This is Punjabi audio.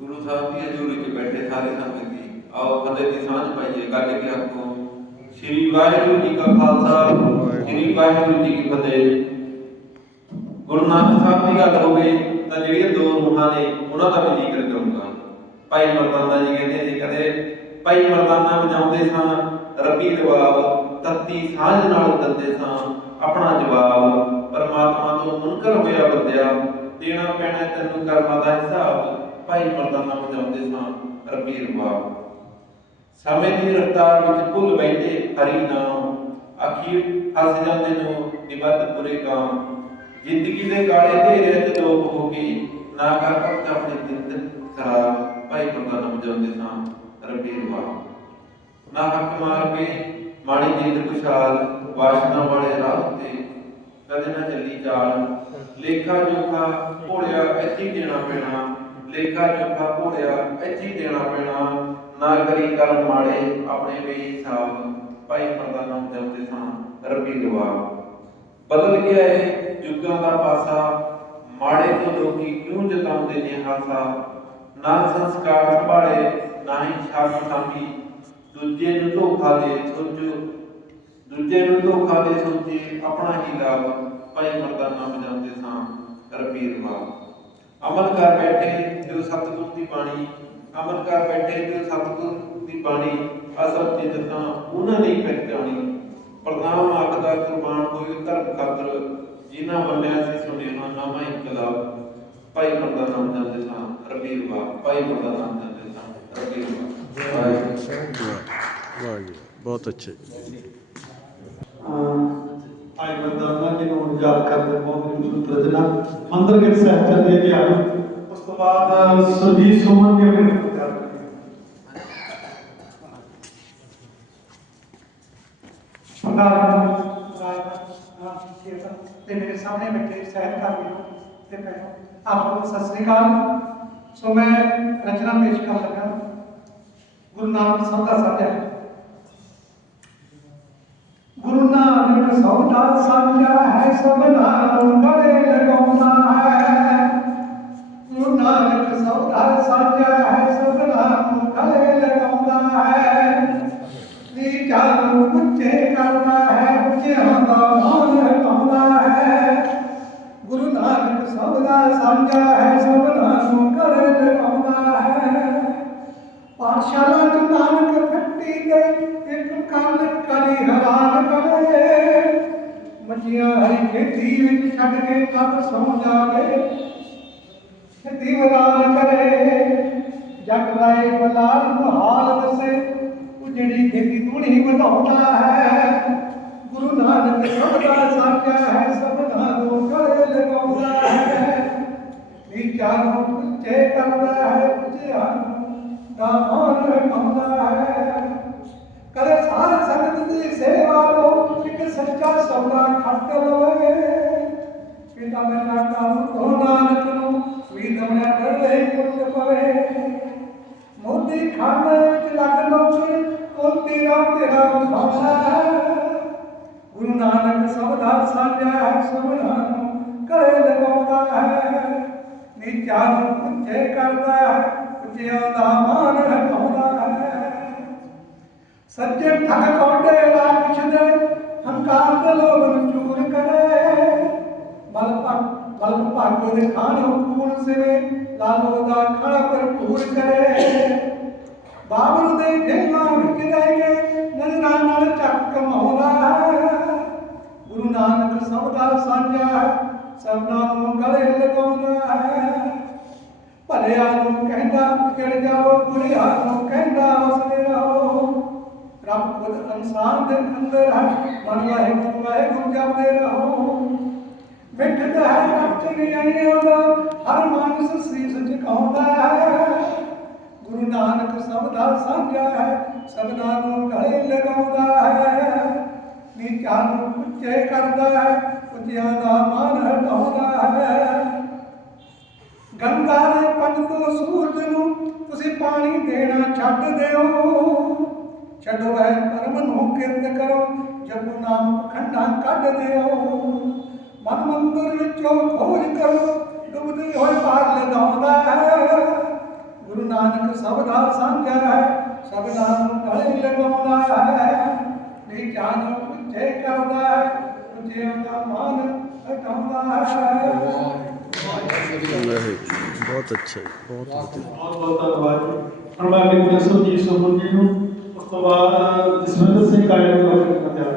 ਗੁਰੂ ਸਾਹਿਬ ਦੀ ਹਜ਼ੂਰੀ 'ਚ ਬੈਠੇ ਸਾਰੇ ਸੰਗਤ ਜੀ। ਆਓ ਫਤਿਹ ਦੀ ਸਾਂਝ ਪਾਈਏ ਗੱਜ ਕੇ ਆਖੋ ਸ੍ਰੀ ਵਾਹਿਗੁਰੂ ਜੀ ਕਾ ਖਾਲਸਾ, ਸ੍ਰੀ ਵਾਹਿਗੁਰੂ ਜੀ ਕੀ ਫਤਿਹ। ਗੁਰੂ ਨਾਨਕ ਸਾਹਿਬ ਦੀ ਗੱਲ ਹੋਵੇ ਤਾਂ ਜਿਹੜੀਆਂ ਦੋ ਰੂਹਾਂ ਨੇ, ਉਹਨਾਂ ਦਾ ਵੀ ਜ਼ਿਕਰ ਕਰੂੰਗਾ। ਭਾਈ ਮਰਦਾਨਾ ਜੀ ਕਹਿੰਦੇ ਜੀ ਕਦੇ ਭਾਈ ਮਰਦਾਨਾ ਵਜਾਉਂਦੇ ਸਾਂ, ਰੱਬੀ ਰਵਾਬ ਤੱਤੀ ਸਾਂਝ ਨਾਲ ਦਿੰਦੇ ਸਾਂ। ਆਪਣਾ ਜਵਾਬ, ਪਰਮਾਤਮਾ ਤੋਂ ਮੁਨਕਰ ਹੋਇਆ ਬੰਦਿਆ, ਦੇਣਾ ਪੈਣਾ ਤੈਨੂੰ ਕਰਮਾਂ ਦਾ ਹਿਸਾਬ ਭਾਈ ਮਰਦਾਨਾ ਵਜਾਉਂਦੇ ਸਾਂ ਰੱਬੀ ਰਵਾਬ ਸਮੇਂ ਦੀ ਰਫ਼ਤਾਰ ਵਿੱਚ ਭੁੱਲ ਬੈਠੇ ਹਰੀ ਨਾਮ, ਅਖੀਰ ਫਸ ਜਾਂਦੇ ਨੂੰ ਨਿਬੱਧ ਬੁਰੇ ਕਾਮ ਜ਼ਿੰਦਗੀ ਦੇ ਕਾਲੇ ਧੇਰੇ ਚ ਲੋਕ ਹੋ ਕੇ ਨਾ ਕਰ ਭਗਤ ਆਪਣੀ ਜ਼ਿੰਦ ਖਰਾਬ, ਭਾਈ ਮਰਦਾਨਾ ਵਜਾਉਂਦੇ ਸਾਂ ਰੱਬੀ ਰਵਾਬ ਨਾ ਹੱਕ ਮਾਰ ਕੇ ਮਾੜੀ ਜਿੰਦ ਖੁਸ਼ਹਾਲ, ਵਾਸ਼ਨਾ ਵਾਲੇ ਰਾਹ ਤੇ ਕਦੇ ਨਾ ਚੱਲੀ ਚਾਲ ਲੇਖਾ ਜੋਖਾ ਭੋਲਿਆ, ਇੱਥੇ ਹੀ ਦੇਣਾ ਪੈਣਾ। ਲੇਖਾ ਜੋਖਾ ਭੋਲਿਆ ਇੱਥੇ ਦੇਣਾ ਪੈਣਾ, ਨਾ ਕਰੀ ਕਰਮ ਮਾੜੇ ਆਪਣੇ ਬੇਹਿਸਾਬ। ਭਾਈ ਮਰਦਾਨਾ ਵਜਾਉਂਦੇ ਸਾਂ ਰੱਬੀ ਰਵਾਬ ਬਦਲ ਗਿਆ ਏ ਯੁੱਗਾਂ ਦਾ ਪਾਸਾ। ਮਾੜੇ ਤੋਂ ਲੋਕੀ ਕਿਉਂ ਜਤਾਉਂਦੇ ਨੇ ਹਾਸਾ? ਨਾ ਸੰਸਕਾਰ ਸੰਭਾਲੇ, ਨਾ ਹੀ ਸ਼ਰਮ ਸਾਂਭੀ। ਦੂਜੇ ਨੂੰ ਧੋਖਾ ਦੇ ਸੋਚੋ। ਦੂਜੇ ਨੂੰ ਧੋਖਾ ਦੇ ਸੋਚੇ ਆਪਣਾ ਹੀ ਲਾਭ। ਭਾਈ ਮਰਦਾਨਾ ਵਜਾਉਂਦੇ ਸਾਂ ਰੱਬੀ ਰਵਾਬ ਅਮਲ ਕਰ ਬੈਠੇ ਜੋ ਸਤਿਗੁਰ ਦੀ ਬਾਣੀ ਅਮਲ ਕਰ ਬੈਠੇ ਜੋ ਸਤਿਗੁਰ ਦੀ ਬਾਣੀ ਅਸਲ ਚਿੱਤ ਤਾਂ ਉਹਨਾਂ ਨੇ ਪਹਿਚਾਣੀ ਪ੍ਰਣਾਮ ਆਖਦਾ ਕੁਰਬਾਨ ਹੋਏ ਧਰਮ ਖਾਤਰ ਜਿਨ੍ਹਾਂ ਮੰਨਿਆ ਸੀ ਸੁਨੇਹਾ ਨਾਮਾ ਇਨਕਲਾਬ। ਭਾਈ ਮਰਦਾਨਾ ਵਜਾਉਂਦੇ ਸਾਂ ਰੱਬੀ ਰਵਾਬ ਭਾਈ ਮਰਦਾਨਾ ਵਜਾਉਂਦੇ ਸਾਂ ਰੱਬੀ ਵਾਹਿਗੁਰੂ ਵਾਹ ਵਾਹ ਬਹੁਤ ਅੱਛੇ। ਆਈ ਮਰਦਾਨਾ ਜੀ ਨੂੰ ਯਾਦ ਕਰਦੇ ਬਹੁਤ ਖੂਬਸੂਰਤ ਰਚਨਾ ਮੰਦਰ ਕੇ ਸਾਹਿਬ ਚੱਲੇ ਜੀ ਆਏ ਉਸ ਤੋਂ ਬਾਅਦ ਸੁਰਜੀਤ ਸੁਮਨ ਜੀ ਆਪਣੇ ਕੋਲ ਤਿਆਰ ਕਰੇ ਤੇ ਮੇਰੇ ਸਾਹਮਣੇ ਬੈਠੇ ਸਹਿਤ ਕਰ ਰਹੇ ਤੇ ਭੈਣੋ ਆਪ ਨੂੰ ਸਤਿ ਸ੍ਰੀ ਅਕਾਲ ਸੋ ਮੈਂ ਰਚਨਾ ਪੇਸ਼ ਕਰਨ ਲੱਗਾ ਗੁਰੂ ਨਾਨਕ ਸਾਹਿਬ ਦਾ ਸਾਥਿਆ ਗੁਰੂ ਨਾਨਕ ਸਭ ਦਾ ਹੈ, ਸਭ ਨਾਲ ਗਲੇ ਲਗਾਉਂਦਾ ਹੈ। ਗੁਰੂ ਨਾਨਕ ਸਭ ਦਾ ਹੈ, ਸਭ ਨਾਲ ਗਲੇ ਲਗਾਉਂਦਾ ਹੈ। ਨੀ ਚਾਲੂ ਉੱਚੇ ਕਰਦਾ ਹੈ, ਉੱਚਿਆਂ ਦਾ ਮਾਨ ਹਟਾਉਂਦਾ ਹੈ। ਗੁਰੂ ਨਾਨਕ ਸਭ ਦਾ ਹੈ ਸਭਨਾਂ ਨੂੰ ਗਲੇ ਲਗਾਉਂਦਾ ਹੈ। ਪਾਠਸ਼ਾਲਾ ਚ ਨਾਨਕ ਖੱਟੀ ਦੇ ਇੱਕ ਕੰਨ ਕਰੀ ਹੈਰਾਨ ਕਰੇ। ਛੱਡ ਕੇ ਤਬ ਸੌ ਜਾਵੇ ਖੇਤੀ ਕਰੇ। ਜੱਟ ਰਾਏ ਬਲਾਲ ਨੂੰ ਹਾਲ ਦੱਸੇ, ਉਹ ਖੇਤੀ ਤੂੜੀ ਵਧਾਉਂਦਾ ਹੈ, ਗੁਰੂ ਨਾਨਕ ਸਭ ਦਾ ਸਾਚਾ ਹੈ ਸਭਨਾਂ ਨੂੰ ਗਲੇ ਲਗਾਉਂਦਾ ਹੈ। ਨੀਚਾਂ ਨੂੰ ਉੱਚੇ ਕਰਦਾ ਹੈ, ਉੱਚਿਆਂ ਦਾ ਮਾਨ ਰਖਾਉਂਦਾ ਹੈ। ਕਰੇ ਸਾਰ ਸੰਗਤ ਦੀ ਸੇਵਾ ਲੋ ਖਾਨੇ ਵਿੱਚ ਲੱਗ ਲੋਚੇ ਉਹ ਤੇਰਾ ਤੇਰਾ ਖਾਣਾ ਗੁਰੂ ਨਾਨਕ ਸਭ ਦਾ ਸਾਂਝਾ ਹੈ ਨੂੰ ਗਲੇ ਲਗਾਉਂਦਾ ਹੈ। ਨੀਚਾ ਨੂੰ ਉੱਚੇ ਕਰਦਾ ਹੈ, ਉੱਚਿਆਂ ਦਾ ਮਾਨ ਹਟਾਉਂਦਾ ਹੈ। ਸੱਚੇ ਠਗ ਕੋਟੇ ਰਾਖਸ਼ ਦੇ ਹੰਕਾਰ ਦੇ ਲੋਭ ਨੂੰ ਚੂਰ ਕਰੇ। ਬਲ ਪਾ ਬਲ ਭਾਗੋ ਦੇ ਖਾਨ ਹਕੂਰ ਸਿਵੇ ਲਾਲੋ ਦਾ ਖੜਾ ਭਰਪੂਰ ਕਰੇ। ਬਾਬਰ ਦੇ ਢੇਲਾ ਵਿੱਚ ਰਹਿ ਕੇ ਨਜ਼ਰਾਂ ਨਾਲ ਚੱਕ ਕਮਾਉਂਦਾ ਗੁਰੂ ਨਾਨਕ ਸਭ ਦਾ ਸਾਂਝਾ ਹੈ ਨੂੰ ਗਲੇ ਲਗਾਉਂਦਾ ਹੈ। ਭਲਿਆ ਨੂੰ ਕਹਿੰਦਾ ਕਿੜ ਜਾਓ ਬੁਰਿਆ ਨੂੰ ਕਹਿੰਦਾ ਉਸਨੇ ਰਹੋ। ਰੱਬ ਖੁਦ ਇਨਸਾਨ ਦੇ ਅੰਦਰ ਹੈ, ਮਨ ਵਾਹਿਗੁਰੂ ਵਾਹਿਗੁਰੂ ਜਪਦੇ ਰਹੋ। ਮਿੱਠਦਾ ਹੈ ਰੱਬ ਨਹੀਂ ਆਈ ਹਰ ਮਾਨਸ ਸੀਸ ਝੁਕਾਉਂਦਾ ਹੈ। ਨਾਨਕ ਸਭ ਦਾ ਸਾਂਝਾ ਹੈ ਸਭਨਾਂ ਨੂੰ ਗਲੇ ਲਗਾਉਂਦਾ ਹੈ। ਨੀਚਾਂ ਨੂੰ ਉੱਚੇ ਕਰਦਾ ਹੈ, ਉੱਚਿਆਂ ਦਾ ਮਾਨ ਹਟਾਉਂਦਾ ਹੈ। ਗੰਗਾ ਦੇ ਪੰਜ ਤੋਂ ਸੂਰਜ ਨੂੰ ਤੁਸੀਂ ਪਾਣੀ ਦੇਣਾ ਛੱਡ ਦਿਓ। ਛੱਡੋ ਵੈ ਧਰਮ ਨੂੰ ਕਿਰਤ ਕਰੋ, ਜਪੋ ਨਾਮ ਪਖੰਡਾਂ ਕੱਢ ਦਿਓ। ਮਨ ਮੰਦਰ ਵਿੱਚੋਂ ਖੋਜ ਕਰੋ, ਡੁੱਬਦੇ ਹੋਏ ਪਾਰ ਲਗਾਉਂਦਾ ਹੈ। ਨਾਨਕ ਸਭ ਦਾ ਸੰਗ ਹੈ ਸਭਨਾ ਨੂੰ ਗਲੇ ਲਗਾਉਂਦਾ ਹੈ। ਨੀਚਾਂ ਨੂੰ ਉੱਚੇ ਕਰਦਾ ਹੈ ਉੱਚਿਆਂ ਦਾ ਮਾਨ ਹਟਾਉਂਦਾ ਹੈ। ਨਹੀਂ ਬਹੁਤ ਅੱਛਾ ਜੀ ਬਹੁਤ ਵਧੀਆ। ਬਹੁਤ ਬਹੁਤ ਧੰਨਵਾਦ ਜੀ। ਹੁਣ ਮੈਂ ਬੇਨਤੀ ਸੁਰਜੀਤ ਸੁਮਨ ਜੀ ਨੂੰ ਉਸ ਤੋਂ ਬਾਅਦ ਜਸਵਿੰਦਰ ਸਿੰਘ ਕਾਇਲ ਨੂੰ ਹੱਥ ਤਿਆਰ